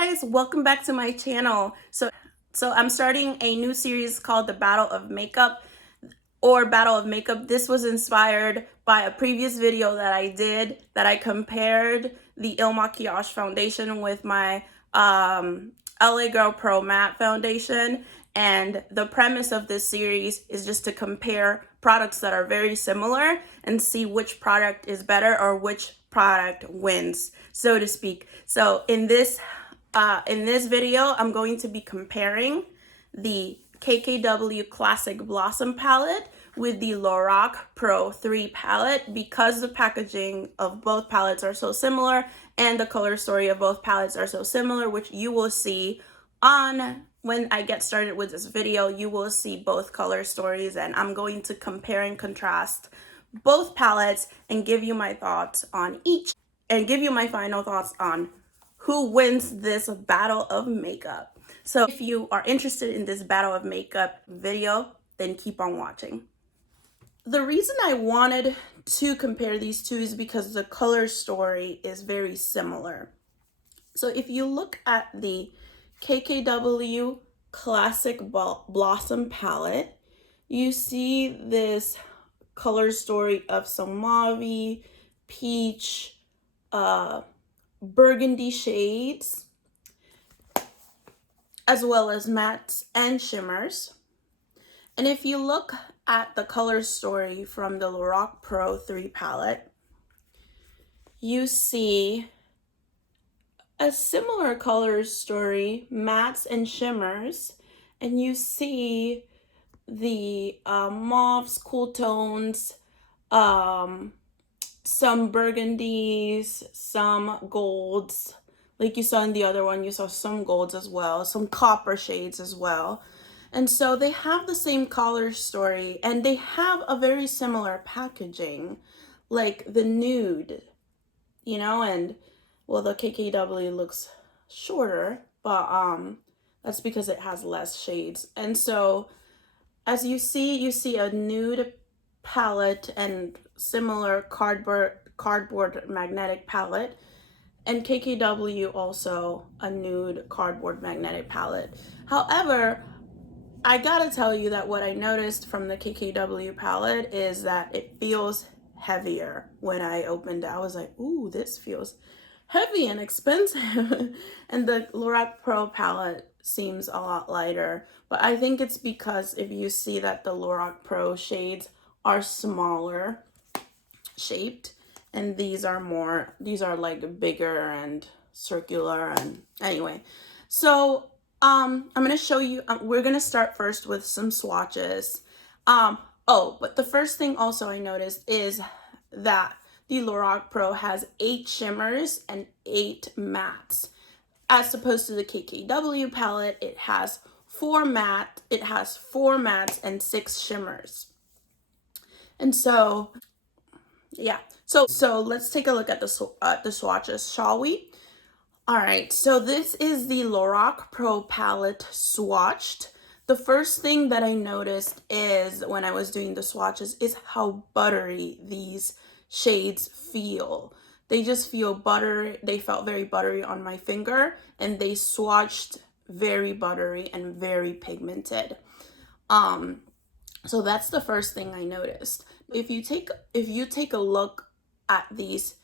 guys, welcome back to my channel. So I'm starting a new series called the Battle of Makeup or Battle of Makeup. This was inspired by a previous video that I did that I compared the Il Makiage foundation with my LORAC Pro matte foundation. And the premise of this series is just to compare products that are very similar and see which product is better or which product wins, so to speak. So in this video, I'm going to be comparing the KKW Classic Blossom Palette with the LORAC Pro 3 palette because the packaging of both palettes are so similar and the color story of both palettes are so similar, which you will see on when I get started with this video. You will see both color stories, and I'm going to compare and contrast both palettes and give you my thoughts on each and give you my final thoughts on who wins this battle of makeup. So if you are interested in this battle of makeup video, then keep on watching. The reason I wanted to compare these two is because the color story is very similar. So if you look at the KKW Classic Blossom Palette, you see this color story of some mauve, peach, burgundy shades, as well as mattes and shimmers. And if you look at the color story from the LORAC Pro 3 palette, you see a similar color story, mattes and shimmers, and you see the mauves, cool tones, some burgundies, some golds. Like you saw in the other one, you saw some golds as well, some copper shades as well. And so they have the same color story, and they have a very similar packaging, like the nude, and well, the KKW looks shorter, but that's because it has less shades. And so as you see a nude palette and similar cardboard magnetic palette, and KKW also a nude cardboard magnetic palette. However, I gotta tell you that what I noticed from the KKW palette is that it feels heavier. When I opened it, I was like, ooh, this feels heavy and expensive. And the LORAC Pro palette seems a lot lighter, but I think it's because if you see that the LORAC Pro shades are smaller shaped, and these are like bigger and circular. And anyway, so I'm gonna show you, we're gonna start first with some swatches. But the first thing also I noticed is that the LORAC Pro has 8 shimmers and 8 mattes, as opposed to the KKW palette. It has 4 mattes and 6 shimmers. And so yeah, so let's take a look at the swatches, shall we? All right, so this is the LORAC Pro palette swatched. The first thing that I noticed is when I was doing the swatches is how buttery these shades feel. They just feel buttery. They felt very buttery on my finger, and they swatched very buttery and very pigmented. So that's the first thing I noticed. If you take a look at these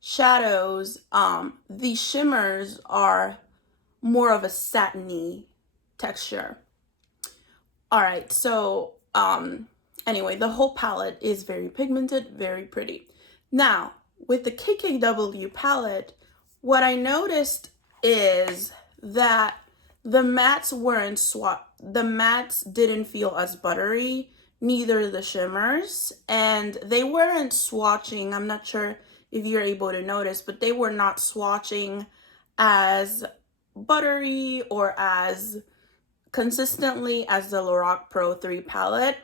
shadows, the shimmers are more of a satiny texture. All right, so anyway, the whole palette is very pigmented, very pretty. Now, with the KKW palette, what I noticed is that the mattes didn't feel as buttery, neither the shimmers, and they weren't swatching. I'm not sure if you're able to notice, but they were not swatching as buttery or as consistently as the LORAC Pro 3 palette.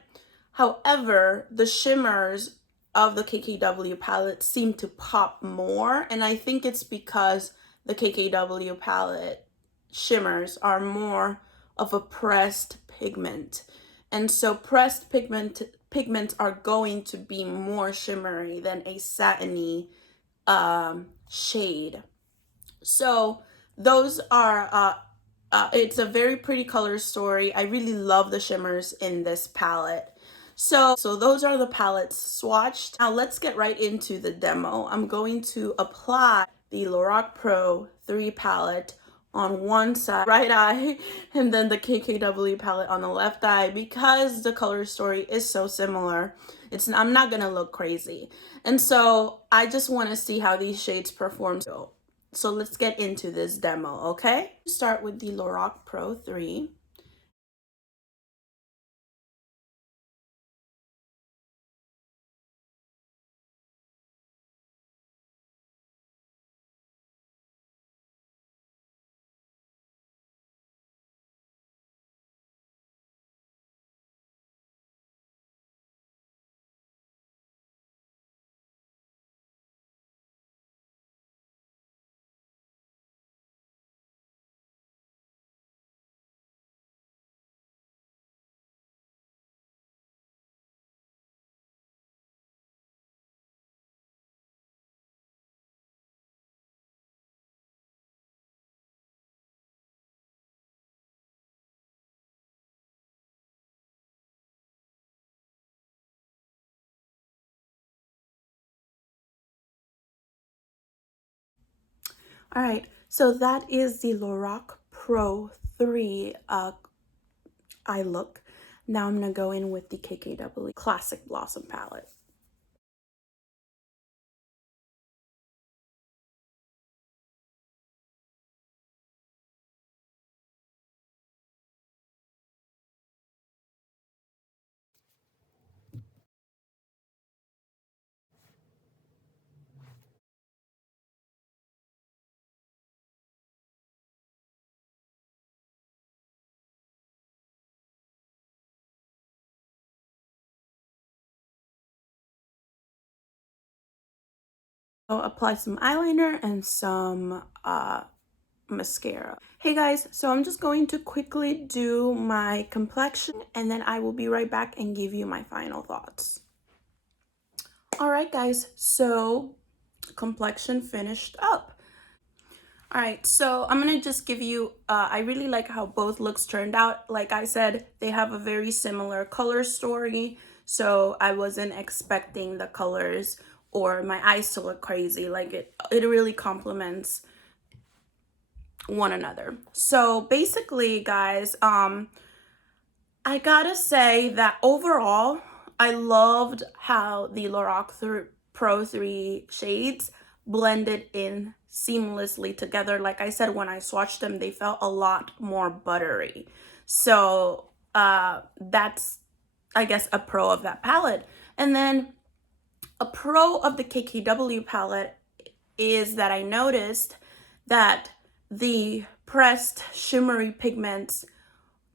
However, the shimmers of the KKW palette seem to pop more, and I think it's because the KKW palette shimmers are more of a pressed pigment, and so pressed pigments are going to be more shimmery than a satiny shade. So those are it's a very pretty color story. I really love the shimmers in this palette. So those are the palettes swatched. Now let's get right into the demo. I'm going to apply the LORAC Pro 3 palette on one side, right eye, and then the KKW palette on the left eye, because the color story is so similar. I'm not gonna look crazy. And so I just want to see how these shades perform. So let's get into this demo, okay? Start with the LORAC Pro 3. All right, so that is the LORAC Pro 3 eye look. Now I'm gonna go in with the KKW Classic Blossom Palette. I'll apply some eyeliner and some mascara. Hey guys, so I'm just going to quickly do my complexion and then I will be right back and give you my final thoughts. All right guys, so complexion finished up. All right, so I'm gonna just give you, I really like how both looks turned out. Like I said, they have a very similar color story, so I wasn't expecting the colors or my eyes to look crazy. Like it really complements one another. So basically, guys, I gotta say that overall, I loved how the LORAC Pro 3 shades blended in seamlessly together. Like I said, when I swatched them, they felt a lot more buttery. So that's, I guess, a pro of that palette. And then a pro of the KKW palette is that I noticed that the pressed shimmery pigments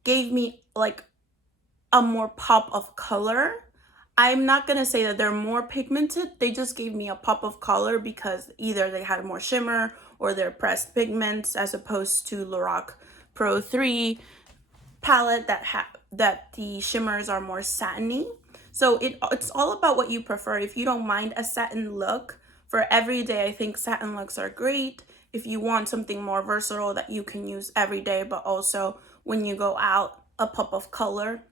gave me like a more pop of color. I'm not gonna say that they're more pigmented, they just gave me a pop of color because either they had more shimmer or they're pressed pigments, as opposed to LORAC Pro 3 palette that the shimmers are more satiny. So it's all about what you prefer. If you don't mind a satin look for every day, I think satin looks are great. If you want something more versatile that you can use every day, but also when you go out, a pop of color,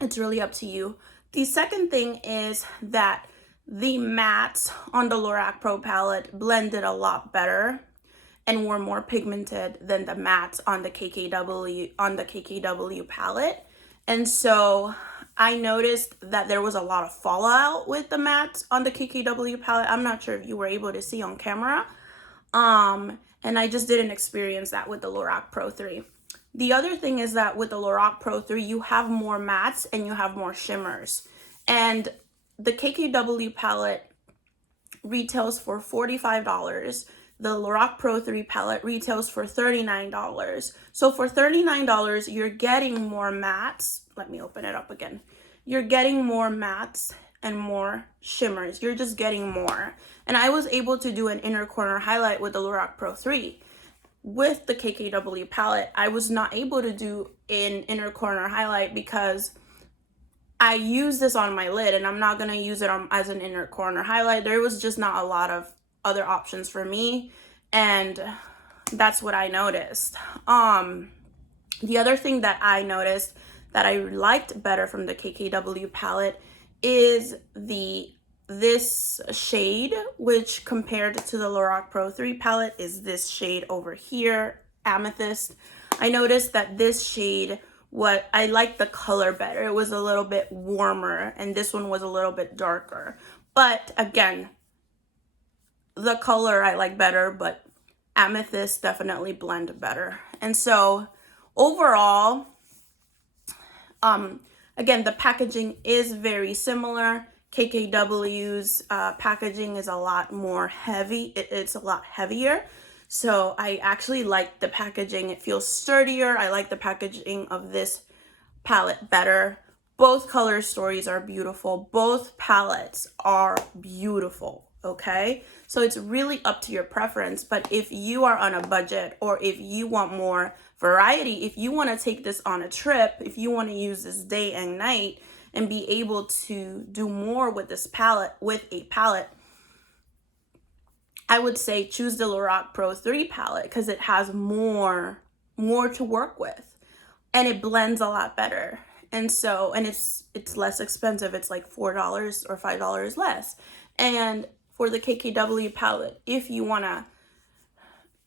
it's really up to you. The second thing is that the mattes on the LORAC Pro palette blended a lot better and were more pigmented than the mattes on the KKW palette. And so I noticed that there was a lot of fallout with the mattes on the KKW palette. I'm not sure if you were able to see on camera. And I just didn't experience that with the LORAC Pro 3. The other thing is that with the LORAC Pro 3, you have more mattes and you have more shimmers. And the KKW palette retails for $45. The LORAC Pro 3 palette retails for $39. So for $39, you're getting more mattes. Let me open it up again. You're getting more mattes and more shimmers. You're just getting more. And I was able to do an inner corner highlight with the LORAC Pro 3. With the KKW palette, I was not able to do an inner corner highlight because I use this on my lid and I'm not going to use it as an inner corner highlight. There was just not a lot of other options for me. And That's what I noticed. The other thing that I noticed that I liked better from the KKW palette is this shade, which compared to the LORAC Pro 3 palette is this shade over here, Amethyst. I noticed that this shade, I liked the color better. It was a little bit warmer, and this one was a little bit darker. But again, the color I like better, but Amethyst definitely blend better. And so overall, again, the packaging is very similar. KKW's packaging is a lot more heavy. It's a lot heavier. So I actually like the packaging. It feels sturdier. I like the packaging of this palette better. Both color stories are beautiful. Both palettes are beautiful, okay? So it's really up to your preference. But if you are on a budget, or if you want more variety, if you want to take this on a trip, if you want to use this day and night and be able to do more with this palette, I would say choose the LORAC Pro 3 palette, because it has more to work with, and it blends a lot better. And so, and it's less expensive. It's like $4 or $5 less. And for the KKW palette, if you want to,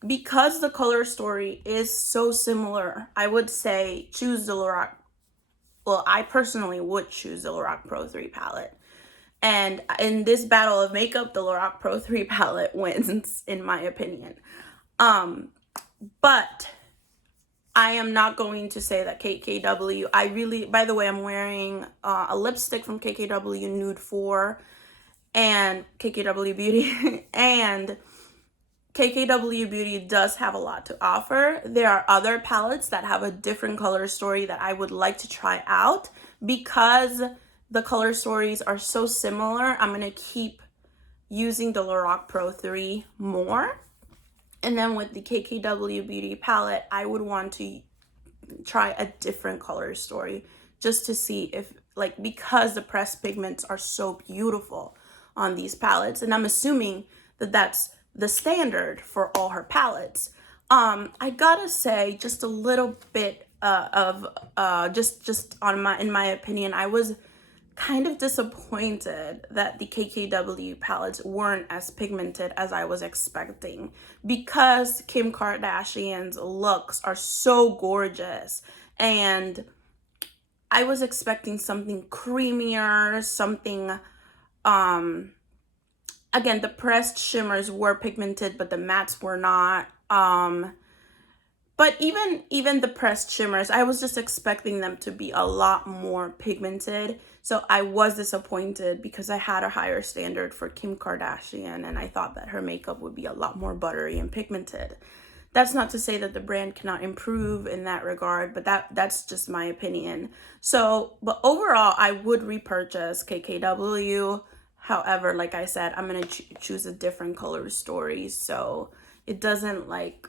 because the color story is so similar, I would say choose the LORAC. Well, I personally would choose the LORAC Pro 3 palette. And in this battle of makeup, the LORAC Pro 3 palette wins, in my opinion. But I am not going to say that KKW, by the way, I'm wearing a lipstick from KKW Nude 4 and KKW Beauty. And KKW Beauty does have a lot to offer. There are other palettes that have a different color story that I would like to try out. Because the color stories are so similar, I'm going to keep using the LORAC Pro 3 more. And then with the KKW Beauty palette, I would want to try a different color story just to see if, like, because the pressed pigments are so beautiful on these palettes, and I'm assuming that that's the standard for all her palettes. I gotta say, just a little bit in my opinion, I was kind of disappointed that the KKW palettes weren't as pigmented as I was expecting, because Kim Kardashian's looks are so gorgeous, and I was expecting something creamier, something, again, the pressed shimmers were pigmented, but the mattes were not. But even the pressed shimmers, I was just expecting them to be a lot more pigmented. So I was disappointed, because I had a higher standard for Kim Kardashian, and I thought that her makeup would be a lot more buttery and pigmented. That's not to say that the brand cannot improve in that regard, but that's just my opinion. So, but overall, I would repurchase KKW. However, like I said, I'm going to choose a different color story, so it doesn't, like,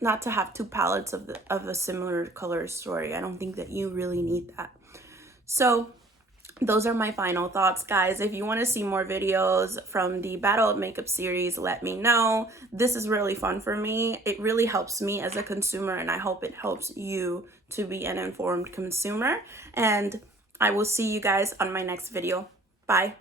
not to have two palettes of a similar color story. I don't think that you really need that. So those are my final thoughts, guys. If you want to see more videos from the Battle of Makeup series, let me know. This is really fun for me. It really helps me as a consumer, and I hope it helps you to be an informed consumer. And I will see you guys on my next video. Bye.